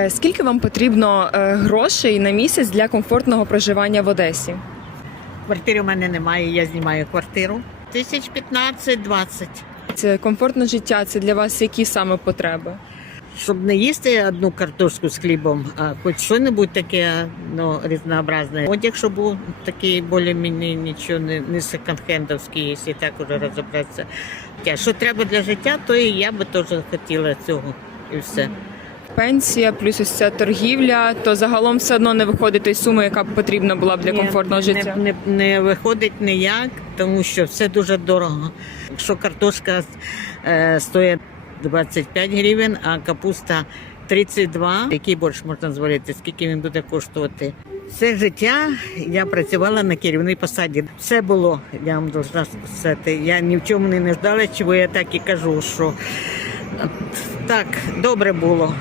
Е, Скільки вам потрібно е, грошей на місяць для комфортного проживання в Одесі? Квартири у мене немає, я знімаю квартиру. Тисяч 15-20. Це комфортне життя. Це для вас які саме потреби? Щоб не їсти одну картошку з хлібом, а хоч що-небудь таке ну, різнообразне. Одяг, щоб був такий більш-мені нічого не, не секонд-хендовський, якщо так уже розібратися. Що треба для життя, то і я би теж хотіла цього. І все. Пенсія, плюс ось ця торгівля, то загалом все одно не виходить тої суми, яка б потрібна була б для Ні, комфортного життя. Не, не виходить ніяк, тому що все дуже дорого. Якщо картошка е, стоїть 25 гривень, а капуста 32, який борщ можна зварити, скільки він буде коштувати. Все життя я працювала на керівній посаді. Все було, я вам должна сказати. Я ні в чому не нуждала, чого я так і кажу, що так добре було.